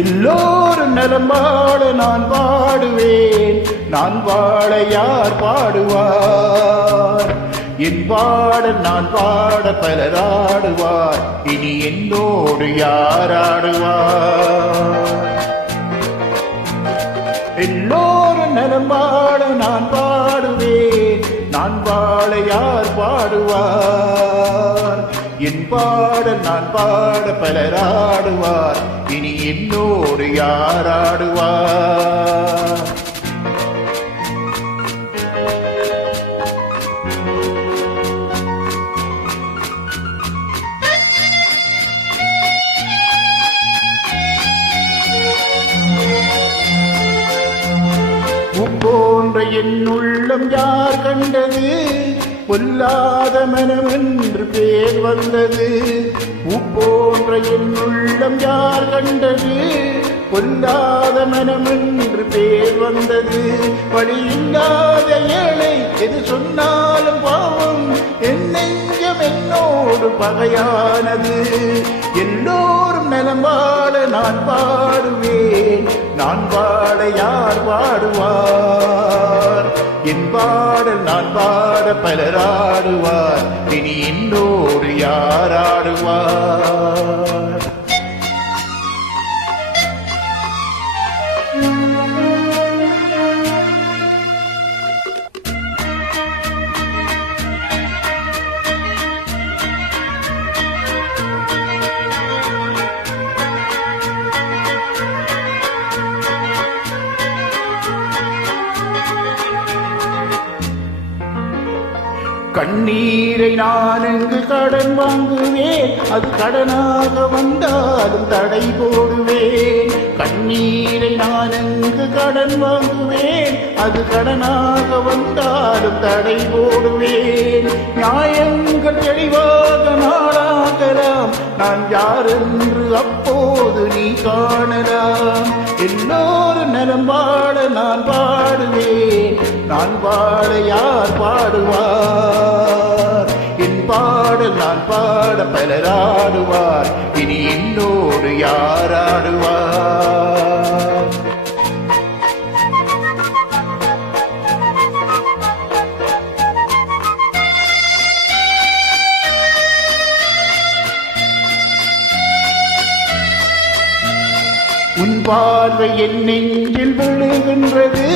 எல்லோரும் நலம் வாழ நான் பாடுவேன், நான் வாழ யார் பாடுவார்? என் பாடல் நான் பாட பலராடுவார், இனி என்னோடு யாராடுவார்? எல்லோரும் நலம் வாழ நான் பாடுவேன், நான் வாழ யார் பாடுவார்? என் பாடல் நான் பாட பலராடுவார், இனி என்னோடு யாராடுவார்? போன்ற என் உள்ளம் யார் கண்டது? பொல்லாத மனம் என்று பேர் வந்தது. போன்ற என் உள்ளம் யார் கண்டது? பொல்லாத மனம் என்று பேர் வந்தது. வழியில்லாத ஏழை எது சொன்னாலும் பாவம், என் நெஞ்சம் என்னோடு பகையானது. எல்லோரும் நலம் வாழ நான் பாடுவேன், நான் பாட யார் பாடுவார்? என் பாடல் நான் பாட பலராடுவார், இனி என்னோடு யாராடுவார்? கண்ணீரை நான் எங்கு கடன் வாங்குவேன், அது கடனாக வந்தாலும் தடை போடுவேன். கண்ணீரை நான் எங்கு கடன் வாங்குவேன், அது கடனாக வந்தாலும் தடை போடுவேன். நியாயங்கள் தெளிவாக நாளாகலாம், நான் யார் என்று அப்போது நீ காணலாம். எல்லோரும் நலம் வாழ நான் பாடுவேன், நான் வாழ யார் பாடுவார்? என் பாடல் நான் பாட பலராடுவார், இனி என்னோடு யாராடுவார்? உன் பார்வை என் நெஞ்சில் விழுகின்றது,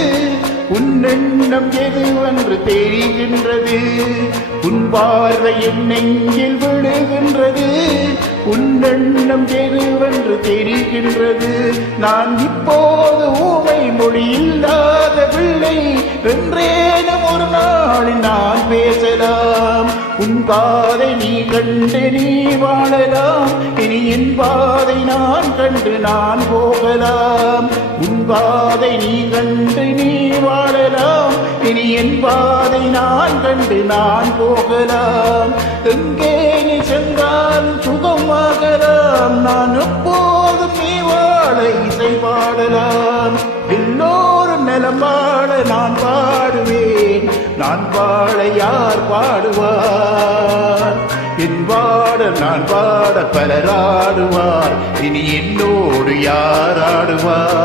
உன் எண்ணம் எதுவென்று தெரிகின்றது. உன் பார்வை என் நெஞ்சில் விழுகின்றது, உன் எண்ணம் எதுவென்று தெரிகின்றது. நான் இப்போது ஊமை மொழி இல்லாத பிள்ளை என்றேனும் ஒரு நாளில் நான் பேசலாம். உன் பாதை நீ கண்டு நீ வாழலாம், இனி என் பாதை நான் கண்டு நான் போகலாம். உன் பாதை நீ கண்டு நீ வாழலாம், இனி என் பாதை நான் கண்டு நான் போகலாம். எங்கே நீ சென்றால் சுகமாகலாம், நான் எப்போதும் நீ வாழ இசை பாடலாம். எல்லோரும் நலம் வாழ நான் பாடுவேன், நான் வாழ யார் பாடுவார்? என் பாடல் நான் பாட பலராடுவார், இனி என்னோடு யாராடுவார்?